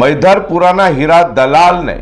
મૈધરપુરાના હીરા દલાલને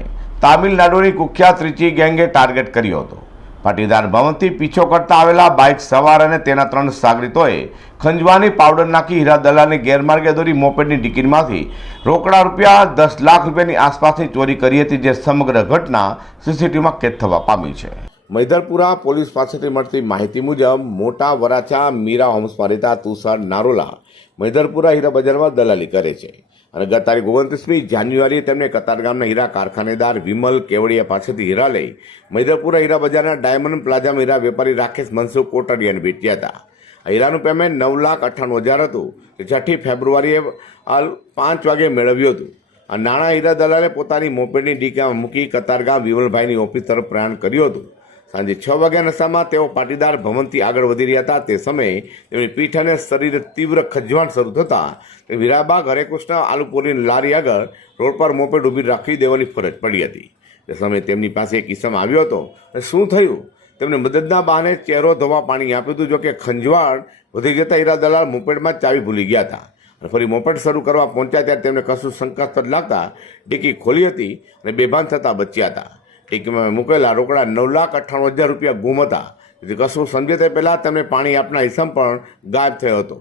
તામિલનાડુની કુખ્યાત ત્રિચી ગેંગે ટાર્ગેટ કર્યો હતો. પાટીદાર ભવનથી પીછો કરતા આવેલા બાઇક સવાર અને તેના ત્રણ સાગરીતોએ ખંજવાની પાવડર નાખી હીરા દલાલને ગેરમાર્ગે દોરી મોપેડની ટિકિટમાંથી રોકડા રૂપિયા દસ લાખ રૂપિયાની આસપાસની ચોરી કરી હતી, જે સમગ્ર ઘટના સીસીટીવીમાં કેદ થવા પામી છે. મૈદરપુરા પોલીસ પાસેથી મળતી માહિતી મુજબ, મોટા વરાછા મીરા હોમ્સમાં રહેતા તુષાર નારોલા મૈદરપુરા હીરા બજારમાં દલાલી કરે છે અને ગત તારીખ ઓગણત્રીસમી જાન્યુઆરીએ તેમને કતારગામના હીરા કારખાનેદાર વિમલ કેવડિયા પાસેથી હીરા લઈ મૈદરપુરા હીરા બજારના ડાયમંડ પ્લાઝામાં હીરા વેપારી રાકેશ મનસુખ કોટડિયાને ભેટ્યા હતા. હીરાનું પેમેન્ટ નવ લાખ અઠ્ઠાણું હજાર હતું. તે છઠ્ઠી ફેબ્રુઆરીએ હાલ પાંચ વાગે મેળવ્યું હતું. આ નાણાં હીરા દલાલે પોતાની મોપેડની ડીકામાં મૂકી કતારગામ વિમલભાઈની ઓફિસ તરફ પ્રયાણ કર્યું હતું. સાંજે છ વાગ્યાના નશામાં તેઓ પાટીદાર ભવનથી આગળ વધી રહ્યા હતા. તે સમયે તેમની પીઠ અને શરીરે તીવ્ર ખજવાણ શરૂ થતાં તે વીરાબાગ, હરેકૃષ્ણ આલુપુરીની લારી આગળ રોડ પર મોપેડ ઊભી રાખી દેવાની ફરજ પડી હતી. તે સમયે તેમની પાસે એક કિસ્સામાં આવ્યો હતો. અને શું થયું? તેમને મદદના બહાને ચહેરો ધોવા પાણી આપ્યું હતું જોકે ખંજવાળ વધી જતા હીરા દલાલ મોપેડમાં ચાવી ભૂલી ગયા હતા. અને ફરી મોપેડ શરૂ કરવા પહોંચ્યા ત્યારે તેમને કશું શંકાસ્પદ લાગતા ડીકી ખોલી હતી અને બેભાન થતાં બચ્યા હતા. ટિકીમાં મૂકેલા રોકડા નવ લાખ અઠ્ઠાણું હજાર રૂપિયા ગુમ હતા. કશું સમજે તે પહેલાં તેમને પાણી આપના ઈસમ પણ ગાયબ થયો હતો.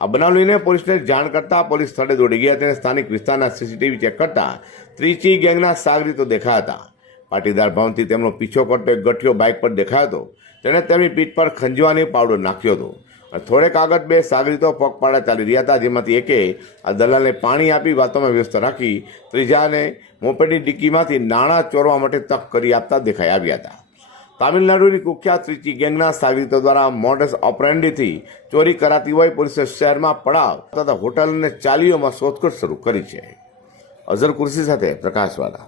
આ બનાવ લઈને પોલીસને જાણ કરતાં પોલીસ સ્થળે દોડી ગયા. તેને સ્થાનિક વિસ્તારના સીસીટીવી ચેક કરતા ત્રિચી ગેંગના સાગરીતો દેખાયા હતા. પાટીદાર ભાવથી તેમનો પીછો કરતો એક ગઠિયો બાઇક પર દેખાયો હતો. તેણે તેમની પીઠ પર ખંજવાની પાવડર નાખ્યો હતો. થોડેક આગળ બે સાગરીતો પગપાળા ચાલી રહ્યા હતા, જેમાંથી એકે આ દલાલને પાણી આપી વાતોમાં વ્યસ્ત રાખી, ત્રીજાને મોપેડની ડિક્કીમાંથી નાણાં ચોરવા માટે તક કરી આપતા દેખાઈ આવ્યા હતા. તામિલનાડુની કુખ્યાત ત્રિચી ગેંગના સાગરીતો દ્વારા મોડસ ઓપરેન્ડીથી ચોરી કરાતી હોય પોલીસે શહેરમાં પડાવ તથા હોટલ અને ચાલીઓમાં શોધખોળ શરૂ કરી છે. અઝર કુર્સી સાથે પ્રકાશવાલા